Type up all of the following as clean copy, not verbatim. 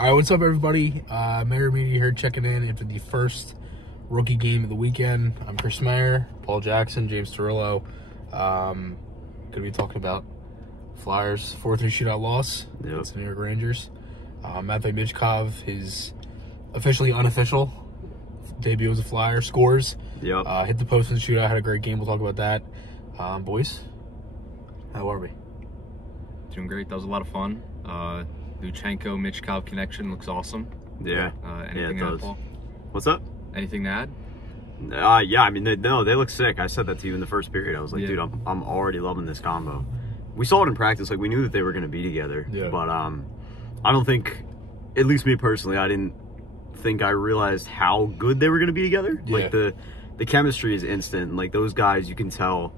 All right, what's up, everybody? Maher Media here, checking in after the first rookie game of the weekend. I'm Chris Maher, Paul Jackson, James Turillo. Going to be talking about Flyers 4-3 shootout loss against the New York Rangers. Matvei Michkov, his officially unofficial debut as a Flyer, scores. Hit the post in the shootout, had a great game. We'll talk about that. Boys, how are we? Doing great. That was a lot of fun. 𝐊𝐍𝐔𝐑 connection looks awesome. Yeah. Anything to add, Paul? What's up? Anything to add? Yeah, I mean, they look sick. I said that to you in the first period. I was like, dude, I'm already loving this combo. We saw it in practice. Like, we knew that they were going to be together. But I don't think, at least me personally, I didn't think I realized how good they were going to be together. Like, the chemistry is instant. Like, those guys, you can tell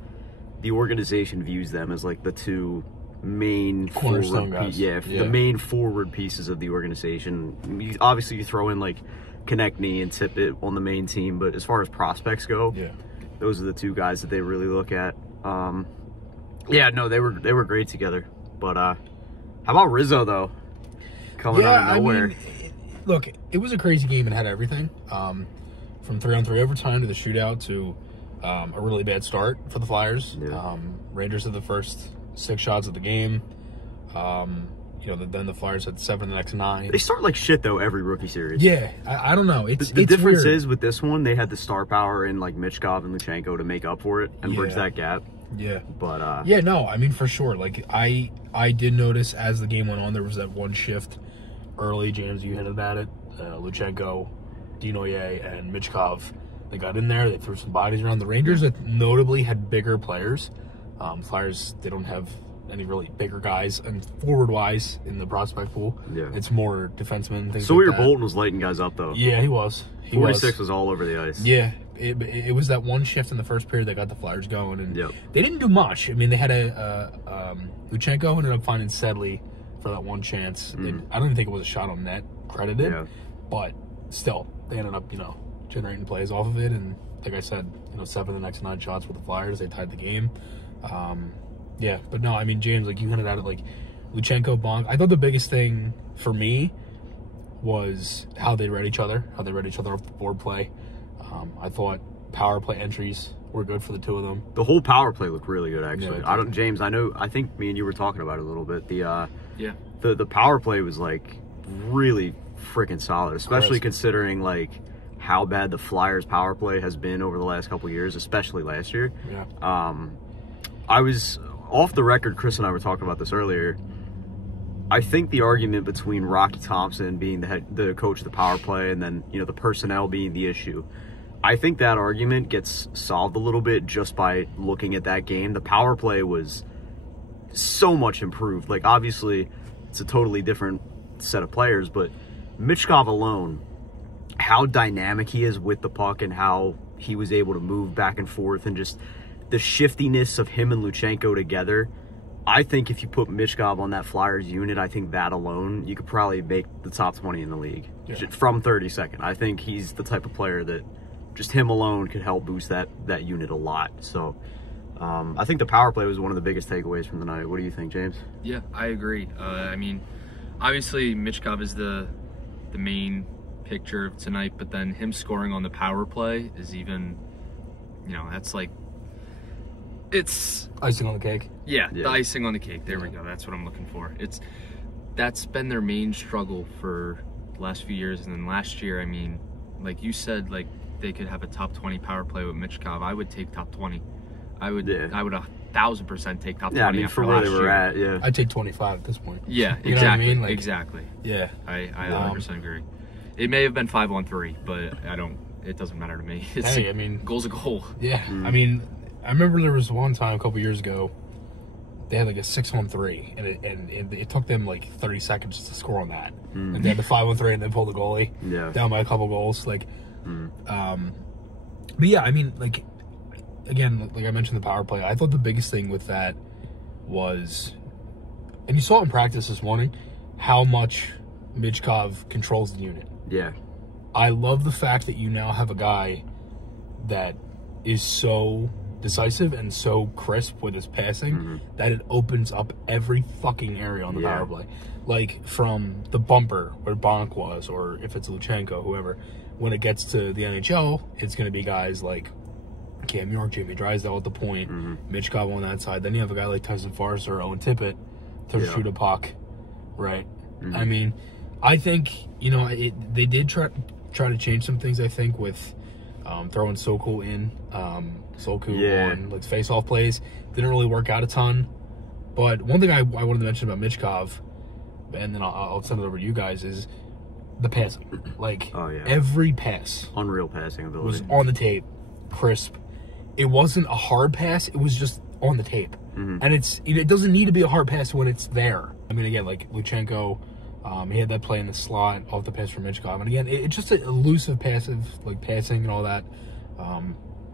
the organization views them as, like, the two main the main forward pieces of the organization. Obviously, you throw in, like, Konechny and Tippett on the main team, but as far as prospects go, those are the two guys that they really look at. No, they were great together. But how about Rizzo, though? Coming out of nowhere. I mean, look, it was a crazy game and had everything. From 3-on-3 overtime to the shootout to a really bad start for the Flyers. Rangers had the first 6 shots of the game. Then the Flyers had 7 the next 9. They start like shit, though, every rookie series. I don't know. The difference is with this one, they had the star power in like Michkov and 𝐊𝐍𝐷 to make up for it and bridge that gap. But I mean, for sure. Like, I did notice as the game went on, there was that one shift early. James, you hinted at it. 𝐊𝐍𝐷, Desnoyers, and Michkov, they got in there. They threw some bodies around. The Rangers that notably had bigger players. Flyers, they don't have any really bigger guys, and forward-wise in the prospect pool, it's more defensemen. Sawyer Bolton was lighting guys up, though. Yeah, he was. 46 was all over the ice. Yeah, it was that one shift in the first period that got the Flyers going, and they didn't do much. I mean, they had 𝐊𝐍𝐷 ended up finding седль for that one chance. I don't even think it was a shot on net credited, but still, they ended up, generating plays off of it, and like I said, 7 the next 9 shots with the Flyers. They tied the game. But no, I mean, James, like you hinted at it, like 𝐊𝐍𝐷, Bonk. I thought the biggest thing for me was how they read each other, off the board play. I thought power play entries were good for the two of them. The whole power play looked really good, actually. James, I think me and you were talking about it a little bit. The power play was like really freaking solid, especially considering like how bad the Flyers power play has been over the last couple of years, especially last year. I was off the record, Chris and I were talking about this earlier. I think the argument between Rocky Thompson being the coach of the power play and then, the personnel being the issue, I think that argument gets solved a little bit just by looking at that game. The power play was so much improved. Like, obviously, it's a totally different set of players, but Michkov alone, how dynamic he is with the puck and how he was able to move back and forth and just the shiftiness of him and 𝐊𝐍𝐷 together. I think if you put Michkov on that Flyers unit, I think that alone, you could probably make the top 20 in the league from 32nd. I think he's the type of player that just him alone could help boost that unit a lot. So I think the power play was one of the biggest takeaways from the night. What do you think, James? Yeah, I agree. I mean, obviously Michkov is the main picture of tonight, but then him scoring on the power play is even, that's like, it's icing on the cake. Yeah, the icing on the cake. There we go. That's what I'm looking for. That's been their main struggle for the last few years. And then last year, I mean, like you said, like they could have a top 20 power play with Michkov. I would take top 20. I would 1,000% take top 20. Yeah, I mean, for where they were at, I'd take 25 at this point. Yeah, you exactly. Know what I mean? Like, exactly. Yeah. I 100% agree. It may have been 5-on-3, but it doesn't matter to me. I mean, goal's a goal. Yeah. I mean, I remember there was one time a couple years ago, they had like a 6-on-3, and it took them like 30 seconds to score on that. And they had the 5-on-3 and then pulled the goalie down by a couple goals. Like, but yeah, I mean, like, again, like I mentioned the power play, I thought the biggest thing with that was, and you saw it in practice this morning, how much Michkov controls the unit. Yeah. I love the fact that you now have a guy that is so decisive and so crisp with his passing that it opens up every fucking area on the power play. Like from the bumper where Bonk was, or if it's Luchenko, whoever, when it gets to the NHL, it's going to be guys like Cam York, Jamie Drysdale at the point, Michkov on that side. Then you have a guy like Tyson Forrester or Owen Tippett to shoot a puck, right? I mean, I think, you know, they did try to change some things, I think, with throwing Sokol in, on like face-off plays. Didn't really work out a ton. But one thing I wanted to mention about Michkov, and then I'll send it over to you guys, is the passing. Like, every pass. Unreal passing ability. Was on the tape, crisp. It wasn't a hard pass. It was just on the tape. And it doesn't need to be a hard pass when it's there. I mean, again, like Luchenko, he had that play in the slot off the pass from Michkov. And again, it's just an elusive, passive, like passing and all that.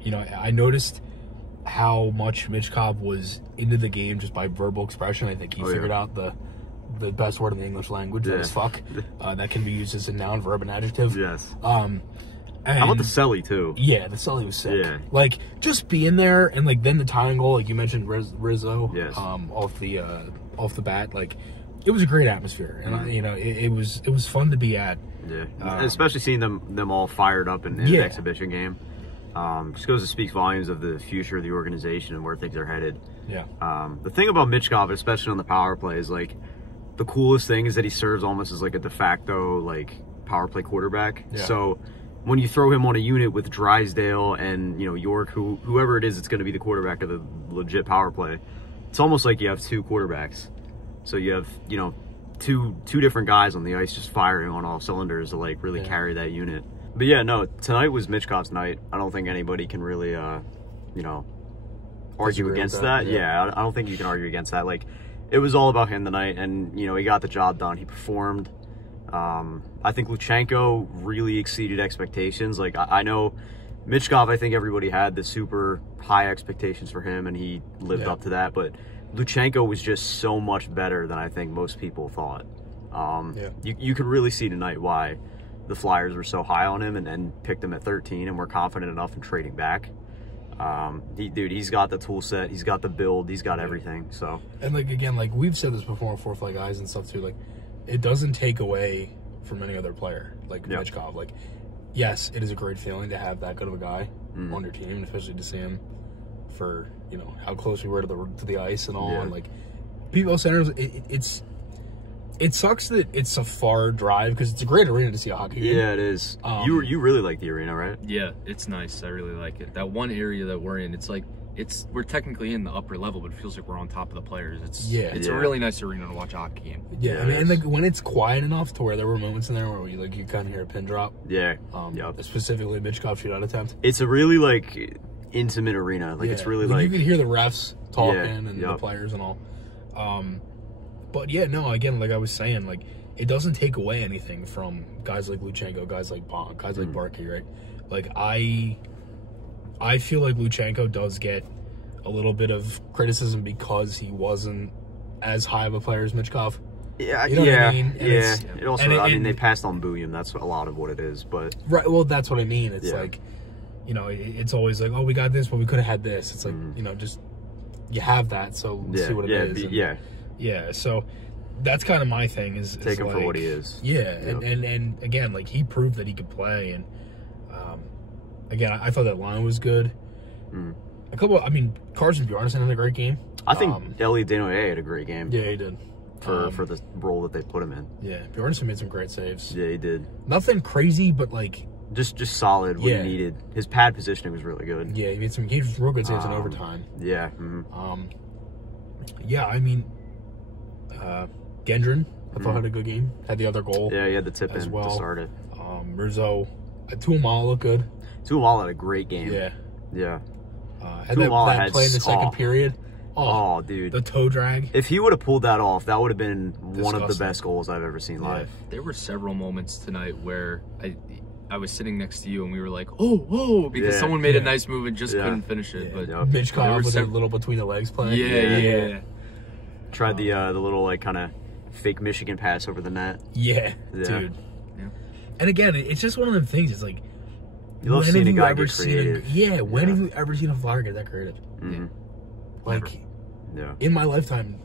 You know, I noticed how much Michkov was into the game just by verbal expression. I think he figured out the best word in the English language, that is fuck. That can be used as a noun, verb, and adjective. Yes. And how about the 𝐊𝐈𝐂𝐿 too? Yeah, the 𝐊𝐈𝐂𝐿 was sick. Yeah. Like, just being there, and like then the tying goal, like you mentioned, Rizzo, off the bat, like it was a great atmosphere, and you know, it was fun to be at. Yeah, especially seeing them all fired up in an exhibition game. Just goes to speak volumes of the future of the organization and where things are headed. Yeah. The thing about Michkov, especially on the power play, is like the coolest thing is that he serves almost as like a de facto like power play quarterback. Yeah. So when you throw him on a unit with Drysdale and, you know, York, whoever it is, it's going to be the quarterback of the legit power play. It's almost like you have two quarterbacks. So you have, you know, two different guys on the ice just firing on all cylinders to like really carry that unit. But yeah, no, tonight was Michkov's night. I don't think anybody can really, you know, argue against that. Yeah, I don't think you can argue against that. Like, it was all about him tonight, and, you know, he got the job done. He performed. I think Luchenko really exceeded expectations. Like, I know Michkov, I think everybody had the super high expectations for him, and he lived up to that. But Luchenko was just so much better than I think most people thought. You could really see tonight why the Flyers were so high on him and picked him at 13, and were confident enough in trading back. He's got the tool set, he's got the build, he's got everything. So, and like, again, like we've said this before on Fourth Flag Guys and stuff too, like it doesn't take away from any other player like Michkov. Like, yes, it is a great feeling to have that good of a guy on your team, especially to see him for, you know, how close we were to the ice and all. And like people centers, it sucks that it's a far drive because it's a great arena to see a hockey game. Yeah, it is. You really like the arena, right? Yeah, it's nice. I really like it. That one area that we're in, it's like we're technically in the upper level, but it feels like we're on top of the players. It's a really nice arena to watch a hockey game. Yeah, I mean, and like when it's quiet enough to where there were moments in there where you kind of hear a pin drop. Yeah. Specifically Michkov shootout attempt. It's a really like intimate arena. Like it's really like you can hear the refs talking and the players and all. But yeah, no, again, like I was saying, like it doesn't take away anything from guys like Luchenko, guys like Bonk, guys like Barkey, right? Like I feel like Luchenko does get a little bit of criticism because he wasn't as high of a player as Michkov. Yeah, you know what I mean? It also, I mean, they passed on Bouillon. That's a lot of what it is. But right, well, that's what I mean. It's like, you know, it's always like, oh, we got this, but we could have had this. It's like, you know, just you have that, so let's see what it is. Yeah, so that's kind of my thing. Is take him like, for what he is. Yeah, and again, like he proved that he could play, and again, I thought that line was good. I mean, Carson Bjarnason had a great game. I think Elliot Desnoyers had a great game. Yeah, he did. For the role that they put him in. Yeah, Bjarnason made some great saves. Yeah, he did. Nothing crazy, but like just solid what he needed. His pad positioning was really good. Yeah, he made some real good saves in overtime. Yeah. Yeah, I mean, Gendron, I thought had a good game. Had the other goal. Yeah, he had the tip as in well to start it. Rizzo, Tuamala looked good. Tuamala had a great game. Yeah. Had that play in the second period. Oh, dude. The toe drag. If he would have pulled that off, that would have been one of the best goals I've ever seen live. There were several moments tonight where I was sitting next to you and we were like, oh, because someone made a nice move and just couldn't finish it. But Michkov with a little between the legs play. Yeah. Tried the little like kind of fake Michigan pass over the net. Yeah, dude. Yeah. And again, it's just one of them things. It's like You love seeing a guy get creative. When have you ever seen a Flyer get that creative? Like, in my lifetime,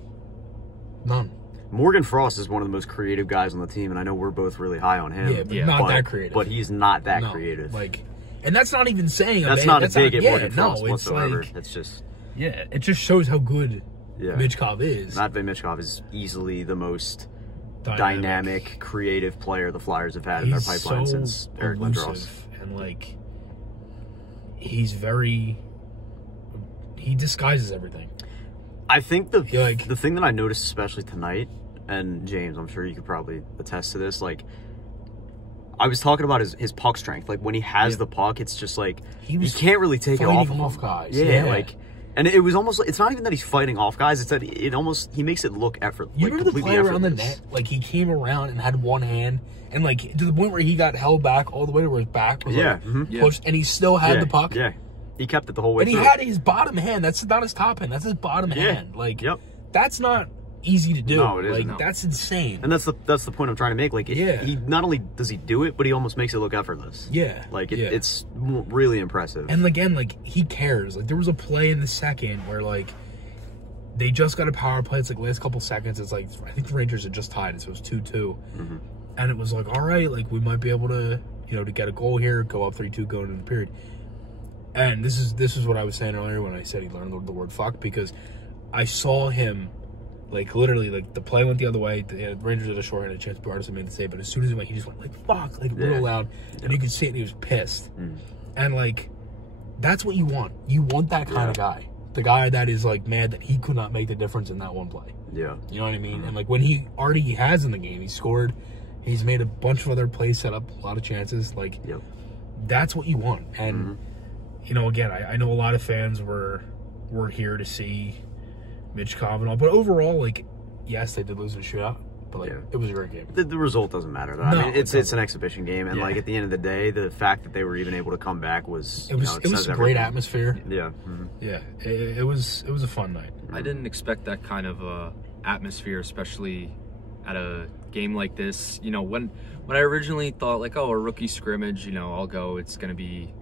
none. Morgan Frost is one of the most creative guys on the team, and I know we're both really high on him. Yeah, but not that creative. But he's not that creative. Like, and that's not even saying that's not a dig at Morgan Frost whatsoever. Like, it's just it just shows how good Michkov is. Matvei Michkov is easily the most dynamic, creative player the Flyers have had in their pipeline since Eric Lindros. And like, he disguises everything. I think the thing that I noticed, especially tonight, and James, I'm sure you could probably attest to this, like, I was talking about his puck strength. Like, when he has the puck, it's just like, he can't really take it off guys. Like, and it was almost like, it's not even that he's fighting off guys, it's that he makes it look effortless. You remember the play around the net? Like, he came around and had one hand, and like, to the point where he got held back all the way to where his back was pushed, and he still had the puck. Yeah, he kept it the whole way through. And he had his bottom hand. That's not his top hand. That's his bottom hand. Like, that's not easy to do. No, it isn't. Like, that's insane. And that's the point I'm trying to make. Like, he not only does he do it, but he almost makes it look effortless. Yeah. Like, it's really impressive. And again, like, he cares. Like, there was a play in the second where, like, they just got a power play. It's like last couple seconds. It's like, I think the Rangers had just tied it, so it was 2-2. And it was like, all right, like, we might be able to, to get a goal here, go up 3-2 going into the period. And this is what I was saying earlier when I said he learned the word fuck, because I saw him, like, literally, like, the play went the other way. The Rangers had a shorthanded chance. Bardison made the save, but as soon as he went, he just went, like, fuck, like, real loud. And you could see it, and he was pissed. And, like, that's what you want. You want that kind of guy. The guy that is, like, mad that he could not make the difference in that one play. Yeah. You know what I mean? And, like, when he already has in the game, he scored. He's made a bunch of other plays, set up a lot of chances. Like, that's what you want. And, again, I know a lot of fans were here to see Michkov and all, but overall, like, yes, they did lose in a shootout, but like, it was a great game. The result doesn't matter, though. I mean, it's an exhibition game, and like, at the end of the day, the fact that they were even able to come back was it was a great atmosphere. It was a fun night. I didn't expect that kind of atmosphere, especially at a game like this. When I originally thought, like, oh, a rookie scrimmage, I'll go, it's gonna be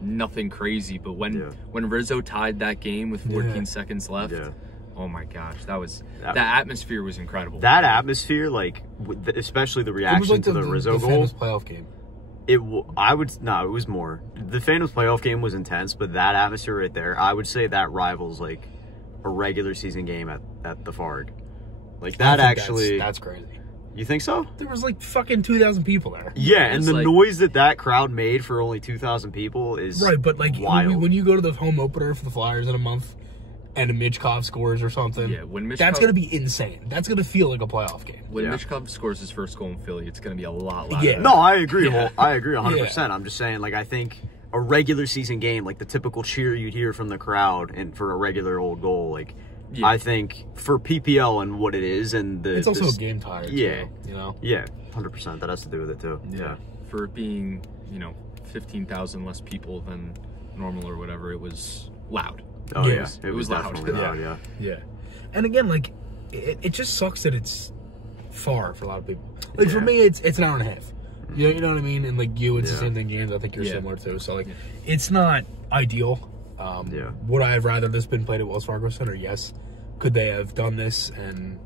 nothing crazy, but when Rizzo tied that game with 14 seconds left, oh my gosh, that atmosphere was incredible. That atmosphere, like, especially the reaction to the Rizzo goal. The Phantoms playoff game. It was more. The Phantoms playoff game was intense, but that atmosphere right there, I would say that rivals like a regular season game at the Farg. Like, that actually, that's crazy. You think so? There was like fucking 2,000 people there. Yeah, and the noise that crowd made for only 2,000 people is right. But like, wild. When you go to the home opener for the Flyers in a month, and a Michkov scores or something, that's gonna be insane. That's gonna feel like a playoff game. When Michkov scores his first goal in Philly, it's gonna be a lot louder. Yeah, no, I agree. Well, I agree 100%. I'm just saying, like, I think a regular season game, like the typical cheer you'd hear from the crowd, and for a regular old goal, like. I think for PPL and what it is, and it's also a game tired. Yeah, 100%. That has to do with it too. Yeah, for it being 15,000 less people than normal or whatever, it was loud. Oh yeah, it was loud. Yeah. And again, like, it just sucks that it's far for a lot of people. Like, for me, it's an hour and a half. You know what I mean? And like it's the same thing, James. I think you're similar too. So like, it's not ideal. Would I have rather this been played at Wells Fargo Center? Yes. Could they have done this and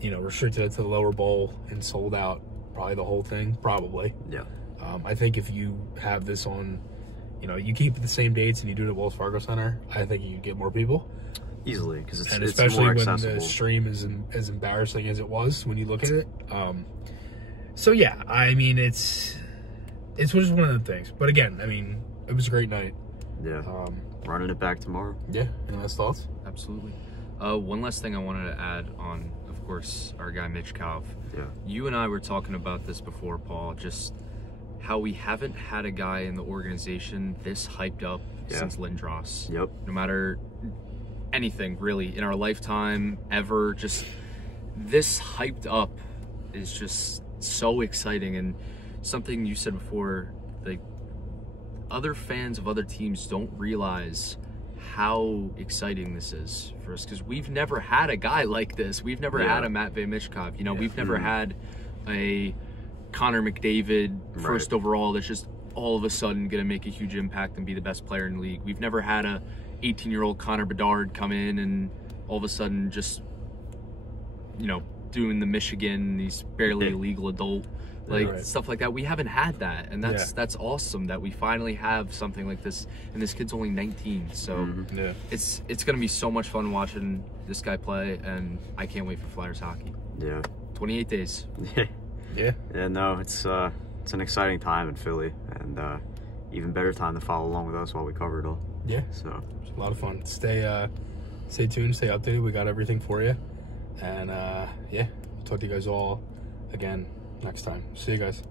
restricted it to the lower bowl and sold out probably the whole thing? Probably. Yeah. I think if you have this on, you keep it the same dates and you do it at Wells Fargo Center, I think you get more people easily, because it's especially more when accessible. The stream is as embarrassing as it was when you look at it. So yeah, I mean, it's just one of the things. But again, I mean, it was a great night. Yeah. Running it back tomorrow. Yeah. Any last thoughts? Absolutely. One last thing I wanted to add on, of course, our guy Michkov. Yeah. You and I were talking about this before, Paul, just how we haven't had a guy in the organization this hyped up since Lindros. Yep. No matter anything, really, in our lifetime, ever, just this hyped up is just so exciting. And something you said before, like, other fans of other teams don't realize how exciting this is for us, because we've never had a guy like this. We've never had a Matvei Michkov. We've never had a Connor McDavid first overall. That's just all of a sudden going to make a huge impact and be the best player in the league. We've never had a 18-year-old Connor Bedard come in and all of a sudden just, you know, doing the Michigan, he's barely a legal adult, like stuff like that. We haven't had that, and that's awesome that we finally have something like this. And this kid's only 19, so it's gonna be so much fun watching this guy play, and I can't wait for Flyers hockey. 28 days. Yeah, no, it's an exciting time in Philly, and even better time to follow along with us while we cover it all. So it's a lot of fun. Stay tuned, stay updated. We got everything for you. And we'll talk to you guys all again next time. See you guys.